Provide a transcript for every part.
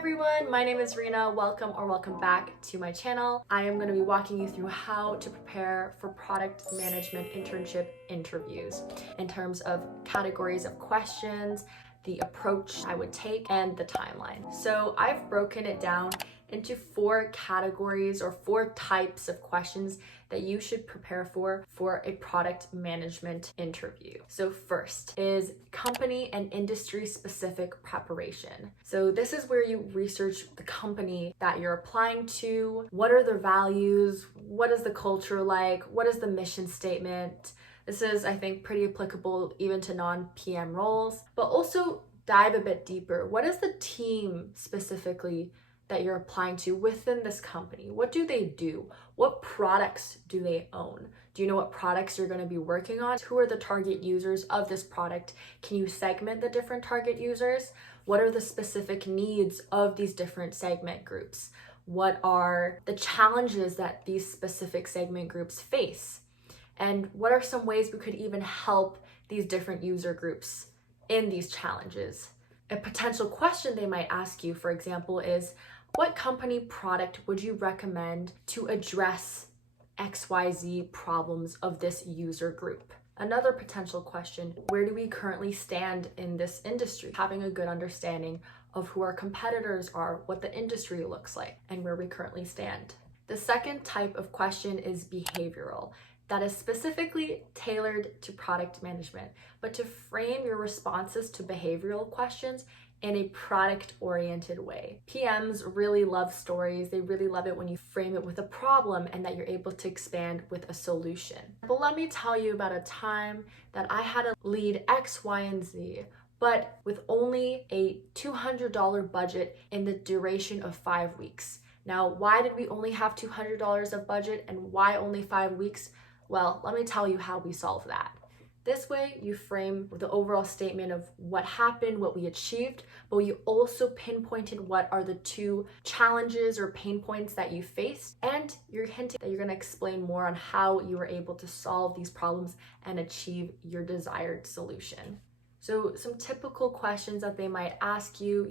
Everyone, my name is Rena. Welcome back to my channel. I am going to be walking you through how to prepare for product management internship interviews in terms of categories of questions, the approach I would take, and the timeline. So I've broken it down into 4 categories or 4 types of questions that you should prepare for a product management interview. So first is company and industry specific preparation. So this is where you research the company that you're applying to. What are their values? What is the culture like? What is the mission statement? This is, I think, pretty applicable even to non-PM roles, but also dive a bit deeper. What is the team specifically that you're applying to within this company? What do they do? What products do they own? Do you know what products you're going to be working on? Who are the target users of this product? Can you segment the different target users? What are the specific needs of these different segment groups? What are the challenges that these specific segment groups face? And what are some ways we could even help these different user groups in these challenges? A potential question they might ask you, for example, is what company product would you recommend to address XYZ problems of this user group? Another potential question, where do we currently stand in this industry? Having a good understanding of who our competitors are, what the industry looks like, and where we currently stand. The second type of question is behavioral. That is specifically tailored to product management, but to frame your responses to behavioral questions in a product-oriented way. PMs really love stories. They really love it when you frame it with a problem and that you're able to expand with a solution. But let me tell you about a time that I had to lead X, Y, and Z, but with only a $200 budget in the duration of 5 weeks. Now, why did we only have $200 of budget and why only 5 weeks? Well, let me tell you how we solve that. This way, you frame the overall statement of what happened, what we achieved, but you also pinpointed what are the 2 challenges or pain points that you faced, and you're hinting that you're going to explain more on how you were able to solve these problems and achieve your desired solution. So some typical questions that they might ask you,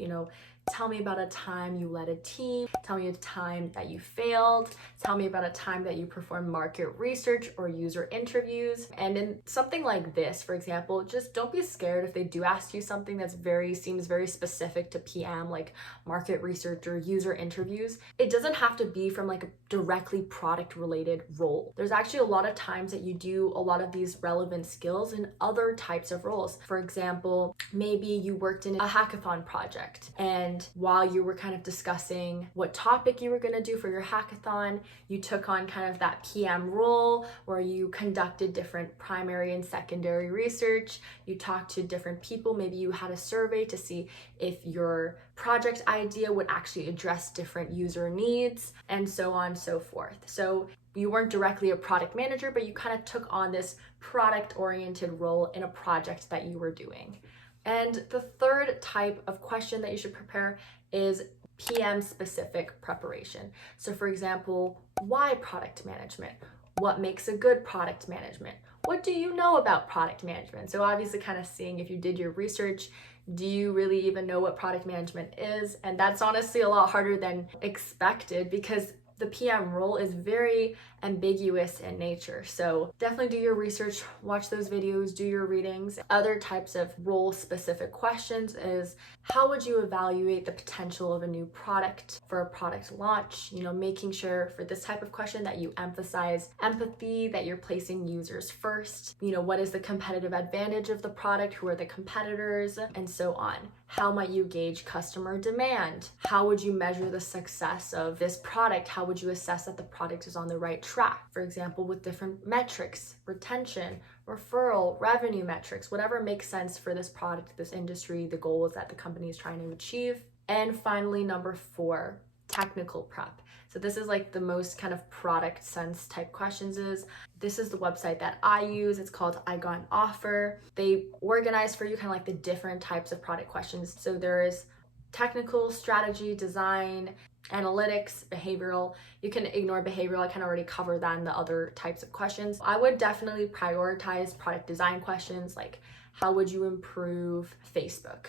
tell me about a time you led a team, tell me a time that you failed, tell me about a time that you performed market research or user interviews. And in something like this, for example, just don't be scared if they do ask you something that's seems very specific to PM, like market research or user interviews. It doesn't have to be from like a directly product related role. There's actually a lot of times that you do a lot of these relevant skills in other types of roles. For example, maybe you worked in a hackathon project, and while you were kind of discussing what topic you were going to do for your hackathon, you took on kind of that PM role where you conducted different primary and secondary research. You talked to different people. Maybe you had a survey to see if your project idea would actually address different user needs, and so on and so forth. So you weren't directly a product manager, but you kind of took on this product-oriented role in a project that you were doing. And the third type of question that you should prepare is PM specific preparation. So for example, why product management? What makes a good product management? What do you know about product management? So obviously kind of seeing if you did your research, do you really even know what product management is? And that's honestly a lot harder than expected because the PM role is very ambiguous in nature. So definitely do your research, watch those videos, do your readings. Other types of role specific questions is how would you evaluate the potential of a new product for a product launch? Making sure for this type of question that you emphasize empathy, that you're placing users first. What is the competitive advantage of the product? Who are the competitors? And so on. How might you gauge customer demand? How would you measure the success of this product? How would you assess that the product is on the right track? For example, with different metrics, retention, referral, revenue metrics, whatever makes sense for this product, this industry, the goals that the company is trying to achieve. And finally, number 4, technical prep. So this is like the most kind of product sense type questions this is the website that I use. It's called I Got an Offer. They organize for you kind of like the different types of product questions. So there's technical, strategy, design, analytics, behavioral. You can ignore behavioral. I kind of already covered that in the other types of questions. I would definitely prioritize product design questions like how would you improve Facebook?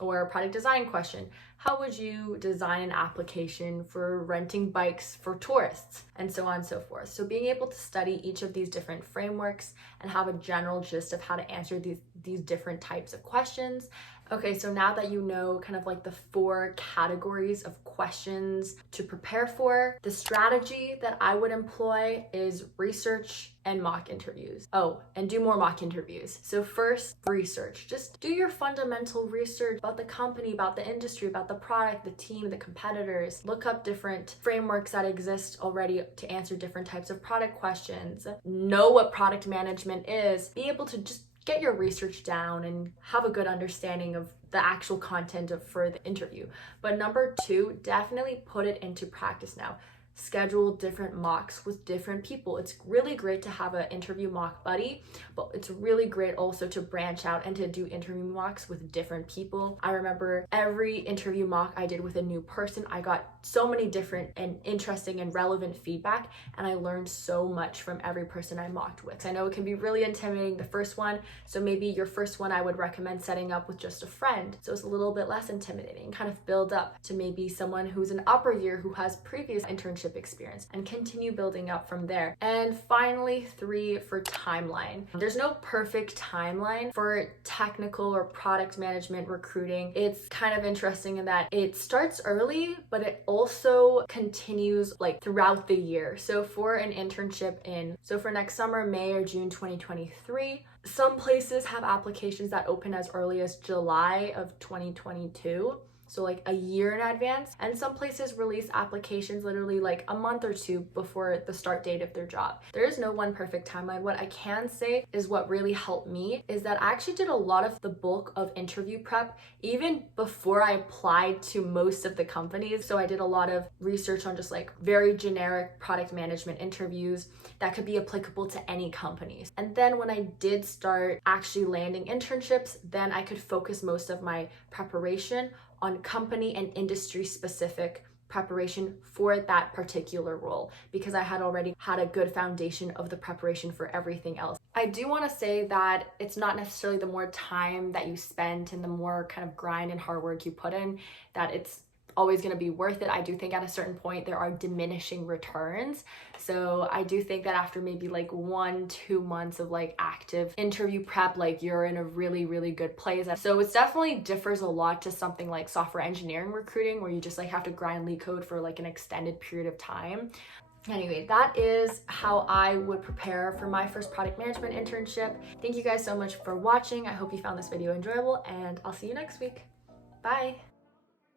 Or a product design question, how would you design an application for renting bikes for tourists, and so on and so forth. So being able to study each of these different frameworks and have a general gist of how to answer these different types of questions. Okay, so now that you know kind of like the 4 categories of questions to prepare for, the strategy that I would employ is research and mock interviews. Oh, and do more mock interviews. So first, research. Just do your fundamental research about the company, about the industry, about the product, the team, the competitors. Look up different frameworks that exist already to answer different types of product questions. Know what product management is. Be able to just get your research down and have a good understanding of the actual content for the interview. But number 2, definitely put it into practice now. Schedule different mocks with different people. It's really great to have an interview mock buddy, but it's really great also to branch out and to do interview mocks with different people. I remember every interview mock I did with a new person, I got so many different and interesting and relevant feedback, and I learned so much from every person I mocked with. I know it can be really intimidating the first one, so maybe your first one I would recommend setting up with just a friend, so it's a little bit less intimidating. Kind of build up to maybe someone who's an upper year who has previous internship experience and continue building up from there. And finally, 3, for timeline. There's no perfect timeline for technical or product management recruiting. It's kind of interesting in that it starts early, but it also continues like throughout the year. So for an internship for next summer, May or June 2023, some places have applications that open as early as July of 2022. So like a year in advance, and some places release applications literally like a month or 2 before the start date of their job. There is no one perfect timeline. What I can say is what really helped me is that I actually did a lot of the bulk of interview prep even before I applied to most of the companies. So I did a lot of research on just like very generic product management interviews that could be applicable to any companies. And then when I did start actually landing internships, then I could focus most of my preparation on company and industry specific preparation for that particular role, because I had already had a good foundation of the preparation for everything else. I do want to say that it's not necessarily the more time that you spend and the more kind of grind and hard work you put in that it's always going to be worth it. I do think at a certain point there are diminishing returns. So I do think that after maybe like 1-2 months of like active interview prep, like you're in a really, really good place. So it definitely differs a lot to something like software engineering recruiting, where you just like have to grind lead code for like an extended period of time. Anyway, that is how I would prepare for my first product management internship. Thank you guys so much for watching. I hope you found this video enjoyable, and I'll see you next week. Bye.